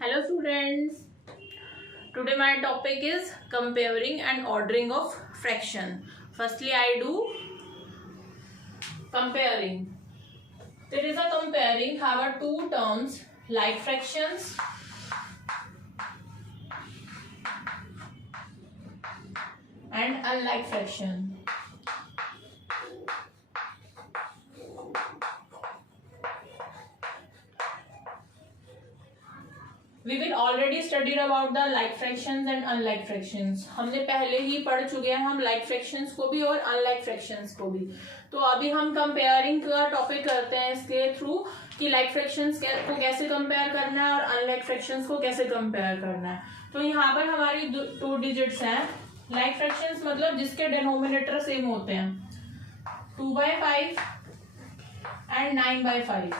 Hello students. Today my topic is comparing and ordering of fraction. Firstly I do comparing. There is a comparing have a two terms like fractions and unlike fraction. We will already studied about the like fractions and unlike fractions. हमने पहले ही पढ़ चुके हैं हम like fractions को भी और unlike fractions को भी. तो अभी हम comparing का टॉपिक करते हैं इसके थ्रू कि like fractions को कैसे compare करना है और unlike fractions को कैसे compare करना है. तो यहाँ पर हमारी 2 digits हैं. like fractions मतलब जिसके denominator सेम होते हैं 2/5 and 9/5.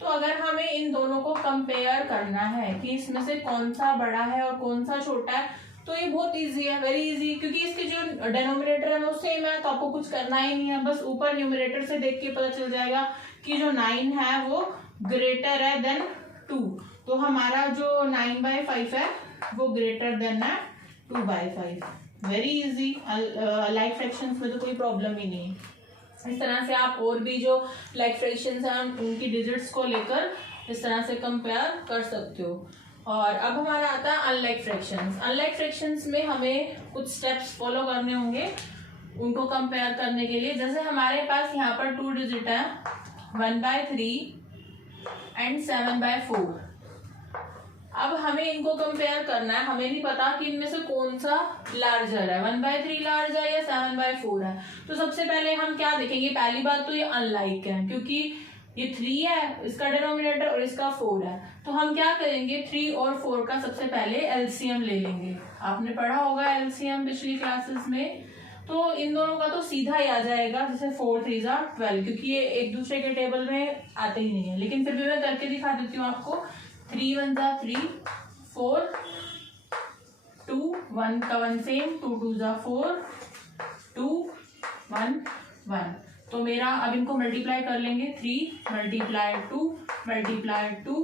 तो अगर हमें इन दोनों को कंपेयर करना है कि इसमें से कौन सा बड़ा है और कौन सा छोटा है तो ये बहुत इजी है, वेरी इजी, क्योंकि इसके जो डेनोमिनेटर है वो सेम है तो आपको कुछ करना ही नहीं है. बस ऊपर न्यूमरेटर से देख के पता चल जाएगा कि जो 9 है वो ग्रेटर है देन 2. तो हमारा जो 9/5 है वो ग्रेटर देन है 2/5. Very easy. लाइक फ्रैक्शंस में तो कोई प्रॉब्लम ही नहीं है. इस तरह से आप और भी जो लाइक फ्रैक्शंस हैं उनकी डिजिट्स को लेकर इस तरह से कंपेयर कर सकते हो. और अब हमारा आता है अनलाइक फ्रैक्शंस. अनलाइक फ्रैक्शंस में हमें कुछ स्टेप्स फॉलो करने होंगे उनको कंपेयर करने के लिए. जैसे हमारे पास यहाँ पर 2 डिजिट है 1/3 एंड 7/4. अब हमें इनको कंपेयर करना है. हमें नहीं पता कि इनमें से कौन सा लार्जर है, 1/3 लार्ज है या 7/4 है. तो सबसे पहले हम क्या देखेंगे, पहली बात तो ये अनलाइक है क्योंकि ये 3 है इसका डिनोमिनेटर और इसका 4 है. तो हम क्या करेंगे 3 और 4 का सबसे पहले एलसीएम ले लेंगे. आपने पढ़ा होगा एलसीएम पिछली क्लासेस में. तो इन दोनों का तो सीधा ही आ जाएगा, जैसे 4 3 12, क्योंकि ये एक दूसरे के टेबल में आते ही नहीं है. लेकिन फिर भी मैं करके दिखा देती हूँ आपको. 3 1 3 4 2 1 का 1 सेम 2 2 4 2 1 1. तो मेरा अब इनको मल्टीप्लाई कर लेंगे. 3 मल्टीप्लाई 2 मल्टीप्लाई 2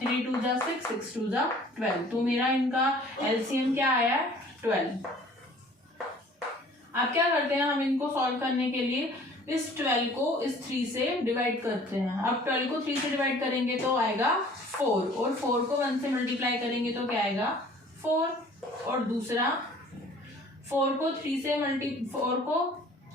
3 2 6 6 2 12. तो मेरा इनका एलसीएम क्या आया 12. अब क्या करते हैं हम इनको सॉल्व करने के लिए इस 12 को इस 3 से डिवाइड करते हैं. अब 12 को 3 से डिवाइड करेंगे तो आएगा 4 और 4 को 1 से मल्टीप्लाई करेंगे तो क्या आएगा 4. और दूसरा 4 को 3 से 4 को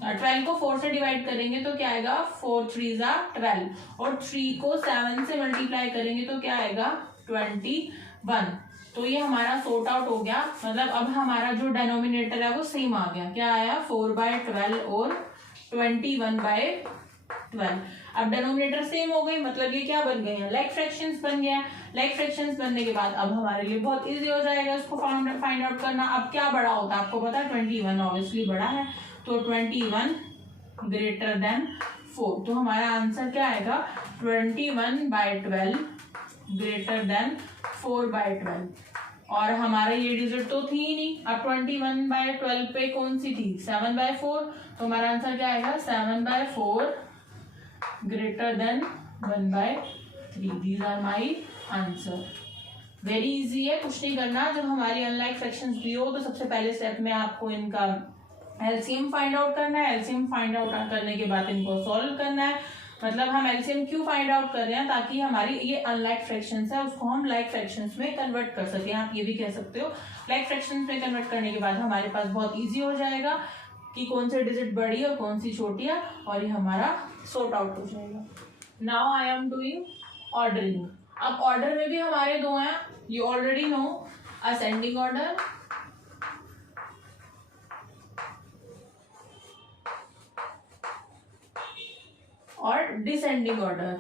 12 को 4 से डिवाइड करेंगे तो क्या आएगा 4 3 12. और 3 को 7 से मल्टीप्लाई करेंगे तो क्या आएगा 21. तो ये हमारा सॉर्ट आउट हो गया. मतलब अब हमारा जो डेनोमिनेटर है वो सेम आ गया. क्या आया 4/12 और 21/12. अब डेनोमिनेटर सेम हो गई मतलब ये क्या बन गए हैं लाइक फ्रैक्शंस बन गया. लाइक फ्रैक्शंस बनने के बाद अब हमारे लिए बहुत इजी हो जाएगा इसको फाइंड आउट करना. अब क्या बड़ा होता है आपको पता है 21 ऑब्वियसली बड़ा है. तो 21 ग्रेटर देन 4. तो हमारा आंसर क्या आएगा 21/12 ग्रेटर देन 4/12. और हमारा ये डिजिट तो थी ही नहीं. अब 21/12 पे कौन सी थी 7/4. तो हमारा आंसर क्या आएगा 7/4 greater than 1/3. These are my answer. Very easy है, कुछ नहीं करना. जब हमारी अनलाइक फ्रैक्शंस भी हो तो सबसे पहले स्टेप में आपको इनका एलसीएम फाइंड आउट करना है. एलसीएम फाइंड आउट करने के बाद इनको सॉल्व करना है. मतलब हम एलसीएम क्यों फाइंड आउट कर रहे हैं ताकि हमारी ये अनलाइक फ्रैक्शंस है उसको हम लाइक फ्रैक्शंस में कन्वर्ट कर सकें. आप ये भी कह सकते हो लाइक फ्रैक्शंस में कन्वर्ट करने के बाद हमारे पास बहुत इजी हो जाएगा कि कौन सी डिजिट बड़ी और कौन सी छोटी है और ये हमारा सॉर्ट आउट हो जाएगा. Now I am doing ordering. अब ऑर्डर में भी हमारे 2 हैं. You already know ascending order और डिसेंडिंग ऑर्डर.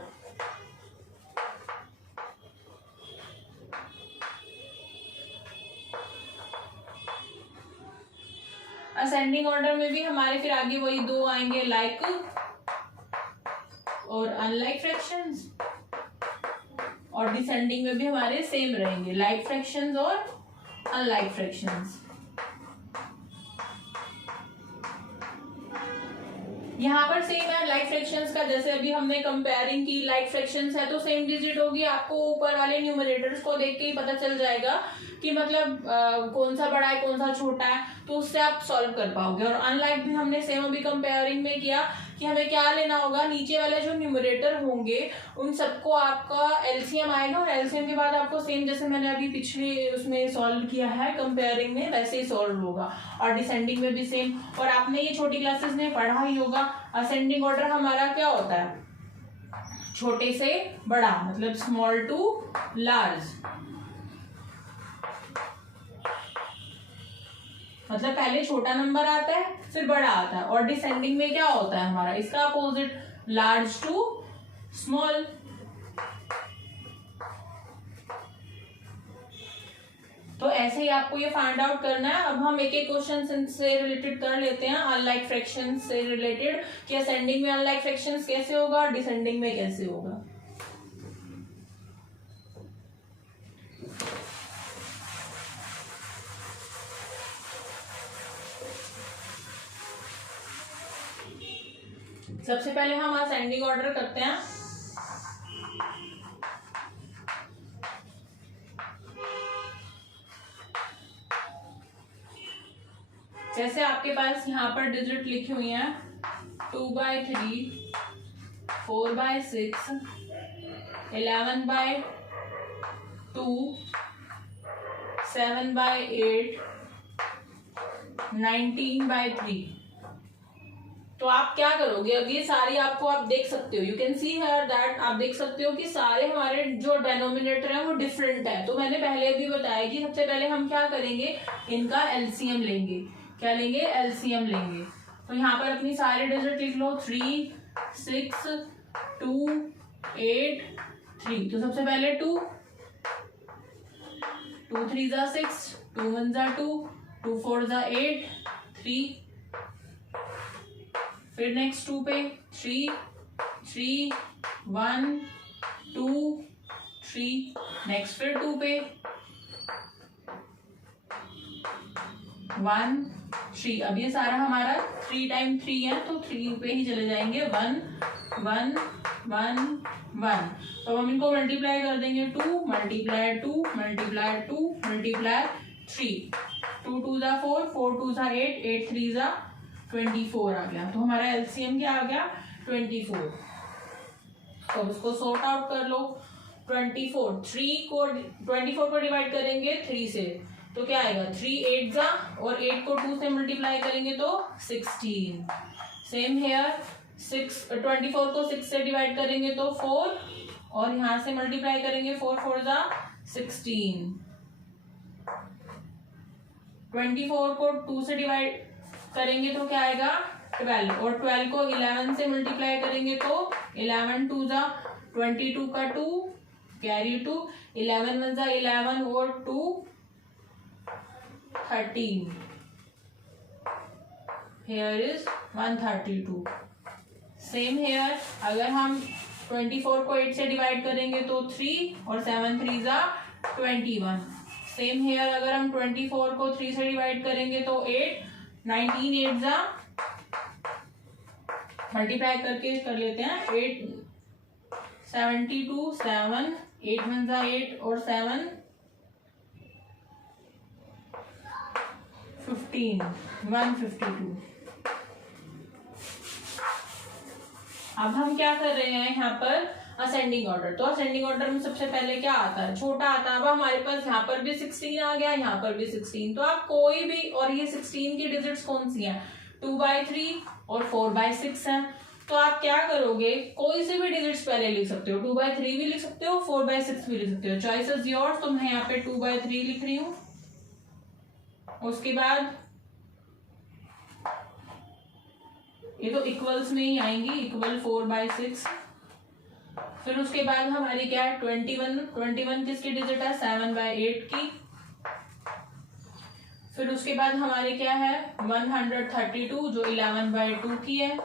असेंडिंग ऑर्डर में भी हमारे फिर आगे वही 2 आएंगे लाइक और अनलाइक फ्रैक्शंस. और डिसेंडिंग में भी हमारे सेम रहेंगे लाइक फ्रैक्शंस और अनलाइक फ्रैक्शंस. यहाँ पर सेम है लाइक फ्रैक्शंस का, जैसे अभी हमने कंपेयरिंग की, लाइक फ्रैक्शंस है तो सेम डिजिट होगी। आपको ऊपर वाले न्यूमरेटर्स को देख के ही पता चल जाएगा कि मतलब कौन सा बड़ा है कौन सा छोटा है, तो उससे आप सॉल्व कर पाओगे। और अनलाइक भी हमने सेम अभी कंपेयरिंग में किया कि हमें क्या लेना होगा, नीचे वाले जो न्यूमरेटर होंगे उन सबको आपका एलसीएम आएगा, और एलसीएम के बाद आपको सेम जैसे मैंने अभी पिछले उसमें सॉल्व किया है कंपेयरिंग में वैसे ही सॉल्व होगा। और डिसेंडिंग में भी सेम। और आपने ये छोटी क्लासेस में पढ़ा ही होगा, असेंडिंग ऑर्डर हमारा क्या होता है, छोटे से बड़ा, मतलब स्मॉल टू लार्ज। मतलब पहले छोटा नंबर आता है फिर बड़ा आता है। और डिसेंडिंग में क्या होता है हमारा, इसका अपोजिट, लार्ज टू स्मॉल। तो ऐसे ही आपको ये फाइंड आउट करना है। अब हम एक एक क्वेश्चन से रिलेटेड कर लेते हैं, अनलाइक फ्रैक्शंस से रिलेटेड, कि असेंडिंग में अनलाइक फ्रैक्शंस कैसे होगा, डिसेंडिंग में कैसे होगा। सबसे पहले हम असेंडिंग ऑर्डर करते हैं। जैसे आपके पास यहाँ पर डिजिट लिखी हुई हैं 2/3, 4/6, 11/2, 7/8, 19/3। तो आप क्या करोगे, अब ये सारी आपको आप देख सकते हो, you can see here that, आप देख सकते हो कि सारे हमारे जो डेनोमिनेटर है वो डिफरेंट है। तो मैंने पहले भी बताया कि सबसे पहले हम क्या करेंगे, इनका एलसीएम लेंगे। क्या लेंगे, एलसीएम लेंगे। तो यहाँ पर अपनी सारे डिजिट लिख लो, 3, 6, 2, 8, 3। तो सबसे पहले 2 3 जा 6, 2 1 जा 2, 2 4 जा 8, 3। फिर नेक्स्ट 2 पे 3, 3, 1, 2, 3। नेक्स्ट फिर 2 पे 1, 3। अब ये सारा हमारा 3 टाइम 3 है तो 3 पे ही चले जाएंगे, 1, 1, 1, 1। तो हम इनको मल्टीप्लाई कर देंगे, 2 मल्टीप्लाई 2 मल्टीप्लाई 2 मल्टीप्लाई 3। 2 2 जा 4, 4 2 जा 8, 8 3 जा 24 आ गया। तो हमारा एलसीएम क्या आ गया, 24। तो उसको सॉर्ट आउट कर लो। 24 को डिवाइड करेंगे 3 से तो क्या आएगा, 3 8 जा, और 8 को 2 से मल्टीप्लाई करेंगे तो 16। सेम हेयर 24 को 6 से डिवाइड करेंगे तो 4, और यहां से मल्टीप्लाई करेंगे 4 4 जा 16। 24 को 2 से डिवाइड करेंगे तो क्या आएगा, 12, और 12 को 11 से मल्टीप्लाई करेंगे तो 11 2 जा 22 का 2 कैरी 2, 11 1 जा 11 और 2 13। Here is 132। सेम हेयर अगर हम 24 को 8 से डिवाइड करेंगे तो 3, और 7 3 जा 21। सेम हेयर अगर हम 24 को 3 से डिवाइड करेंगे तो 8, 19 8 जा, मल्टीप्लाई करके कर लेते हैं, 8 72 7, 8 1 जा 8 और 7 15, 152। अब हम क्या कर रहे हैं यहाँ पर, असेंडिंग ऑर्डर। तो असेंडिंग ऑर्डर में सबसे पहले क्या आता है, छोटा आता है। अब हमारे पास यहाँ पर भी 16 आ गया, यहाँ पर भी 16। तो आप कोई भी, और ये 16 की डिजिट्स कौन सी हैं, 2/3 और 4/6 हैं। तो आप क्या करोगे, कोई से भी डिजिट्स पहले लिख सकते हो, 2/3 भी लिख सकते हो, 4/6 भी लिख सकते हो, चॉइस इज योर्स। तो मैं यहाँ पे 2/3 लिख रही हूँ। उसके बाद ये तो इक्वल्स में ही आएंगी, इक्वल 4/6। फिर उसके बाद हमारी क्या है, 21 किसकी डिजिट है, 7/8 की। फिर उसके बाद हमारे क्या है, 132 जो 11/2 की है।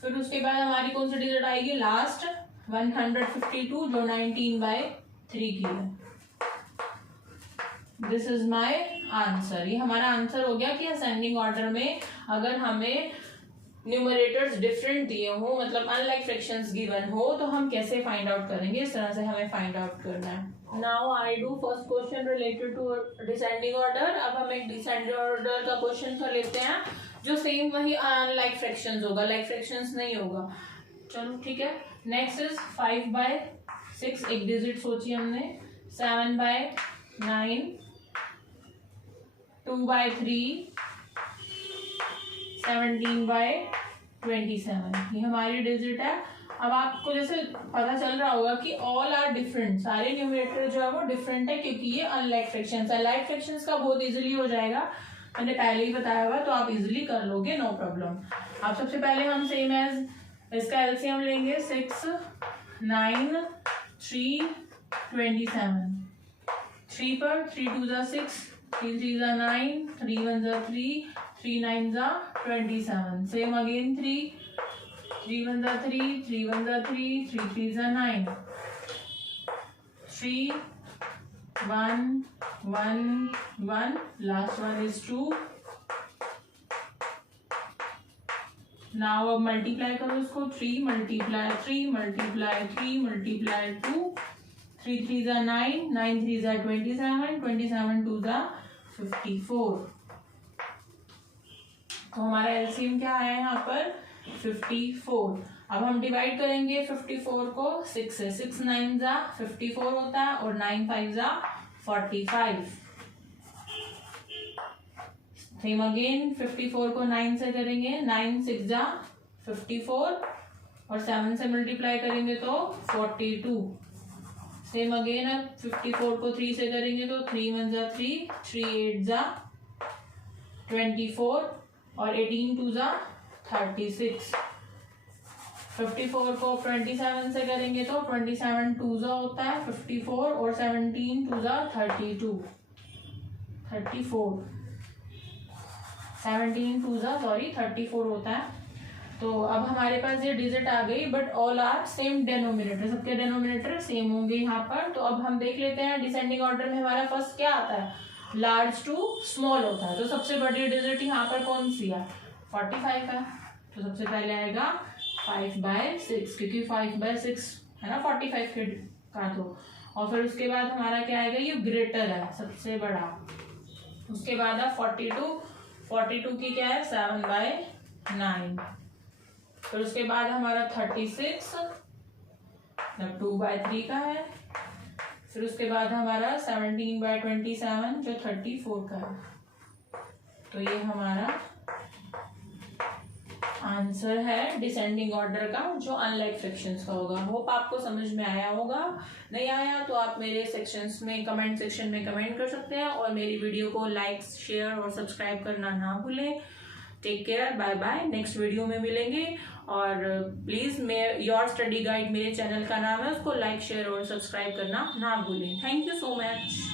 फिर उसके बाद हमारी कौन सी डिजिट आएगी, लास्ट 152 जो 19/3 की है। This is my answer. ये हमारा आंसर हो गया कि असेंडिंग ऑर्डर में अगर हमें न्यूमरेटर्स डिफरेंट दिए हो, मतलब अनलाइक फ्रैक्शंस गिवन हो, तो हम कैसे फाइंड आउट करेंगे, इस तरह से हमें फाइंड आउट करना है। Now I do first question related to descending order. अब हम एक डिसेंडिंग ऑर्डर का क्वेश्चन कर लेते हैं जो सेम वही अनलाइक फ्रैक्शंस होगा, लाइक फ्रैक्शंस नहीं होगा। चलो ठीक है। नेक्स्ट इज 5/6, एक डिजिट सोची हमने। 7/9, 2/3, 17/27, ये हमारी डिजिट है। अब आपको जैसे पता चल रहा होगा कि ऑल आर डिफरेंट, सारे न्यूमरेटर जो है वो डिफरेंट है क्योंकि ये अनलाइक फ्रैक्शंस है। लाइक फ्रैक्शंस का बहुत इजीली हो जाएगा, मैंने पहले ही बताया हुआ, तो आप इजीली कर लोगे, नो प्रॉब्लम। आप सबसे पहले हम सेम एज इसका एलसीएम लेंगे। 6, 9, 3, 27। 3 पर 3 2 जा 6, 3 3 जा 9, 3 1 जा 3, 3 9 जा 27। सेम अगेन 3 1 जा 3, 3 1 जा 3, 3 3 जा 9, 3 1 1 1, लास्ट वन इज 2। नाउ अब मल्टीप्लाई करो इसको। 3 मल्टीप्लाई 3 मल्टीप्लाई 3 मल्टीप्लाई 2, 3 3 जा 9, 9 3 जा 27, 27 2 जा 54। तो हमारा एलसीएम क्या है यहाँ पर 54। अब हम डिवाइड करेंगे 54 को 6 से। 6 9 जा 54 होता है और 9 5 जा 45। सेम अगेन 54 को 9 से करेंगे। 9 6 जा 54 और 7 से मल्टीप्लाई करेंगे तो 42। सेम अगेन अब 54 को 3 से करेंगे तो 3 1 जा 3, 3 8 जा 24 और 18 2 जा 36। 54 को 27 से करेंगे तो 27 2 जा होता है 54 और 17 2 जा 32, 34। 17 2 जा 34 होता है। तो अब हमारे पास ये डिजिट आ गई, but all are same denominator, सबके डेनोमिनेटर सेम होंगे यहाँ पर। तो अब हम देख लेते हैं डिसेंडिंग ऑर्डर में हमारा फर्स्ट क्या आता है, लार्ज टू स्मॉल होता है। तो सबसे बड़ी डिजिट यहाँ पर कौन सी है, 45 है। तो सबसे पहले आएगा 5/6, क्योंकि 5/6 है ना 45 के का। तो और फिर उसके बाद हमारा क्या आएगा, ये ग्रेटर है सबसे बड़ा। उसके बाद है 42, 42 की क्या है 7/9। फिर उसके बाद हमारा 36, 2/3 का है। फिर उसके बाद हमारा 17/27 जो 34 का है। तो ये हमारा आंसर है डिसेंडिंग ऑर्डर का, जो अनलाइक फ्रैक्शंस का होगा। होप आपको समझ में आया होगा। नहीं आया तो आप मेरे सेक्शंस में कमेंट सेक्शन में कमेंट कर सकते हैं, और मेरी वीडियो को लाइक शेयर और सब्सक्राइब करना ना भूलें। Take care, bye bye, next video में मिलेंगे। और प्लीज़ योर स्टडी गाइड मेरे चैनल का नाम है, उसको लाइक शेयर और सब्सक्राइब करना ना भूलें। Thank you so much.